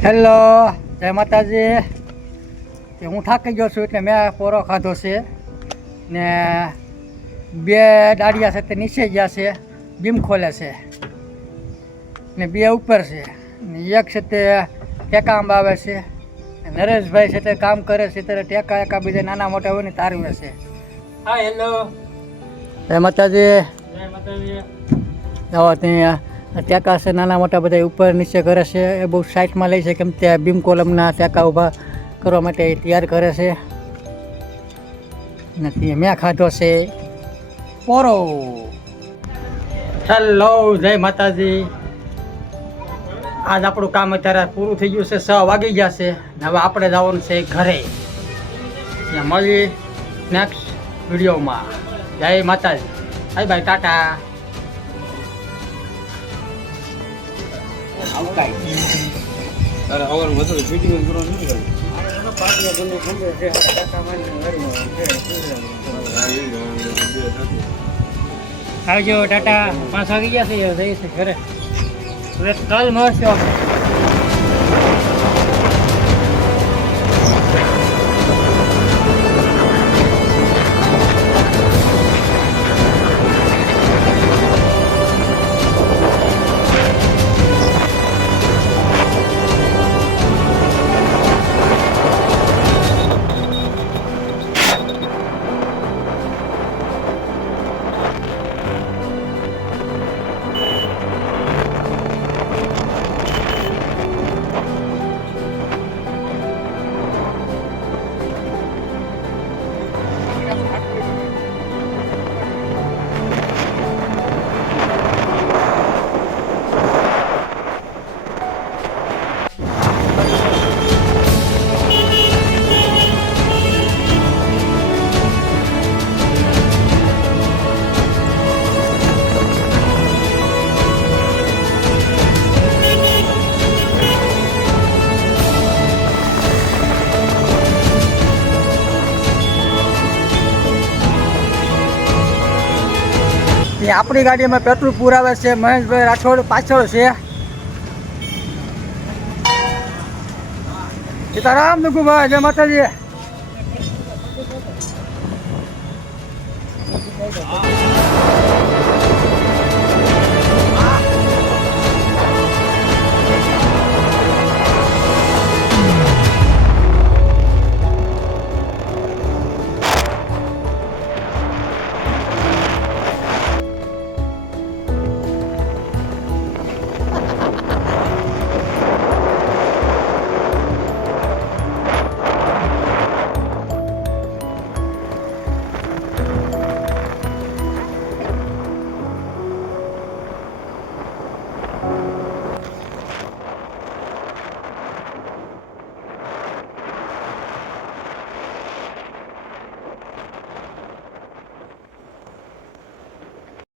Hello, જય માતાજી. હું થાકી ગયો છું એટલે મેં પોરો ખાધો છે ને બે દાડિયા છે તે નીચે ગયા છે, બીમ ખોલે છે ને બે ઉપર છે ને એક છે તે ટેકા આંબા આવે છે. નરેશભાઈ છે તે કામ કરે છે ત્યારે ટેકા એકા બીજા નાના મોટા હોય ને તારવે છે. હા હેલો, જય માતાજી. જય માતાજી. ત્યાં ટેકા છે નાના મોટા બધા ઉપર નીચે કરે છે. એ બહુ સાઈડમાં લે છે કેમ ત્યાં બીમ કોલમના ટેકા ઊભા કરવા માટે તૈયાર કરે છે. નથી મેં ખાધો છે પોરો. હેલો, જય માતાજી. આજ આપણું કામ અત્યારે પૂરું થઈ ગયું છે. 6 વાગી ગયા છે ને હવે આપણે જવાનું છે ઘરે. ત્યાં મળી નેક્સ્ટ વિડીયોમાં. જય માતાજી. Bye bye, Tata. આવજો, ટાટા. 5 વાગી ગયા છે, જઈએ છે ઘરે. હવે કાલ મળશું આપણે. આપણી ગાડીમાં પેટ્રોલ પુરાવે છે. મહેશભાઈ રાઠોડ પાછળ છે. સીતારામ દુગુભાઈ, જય માતાજી.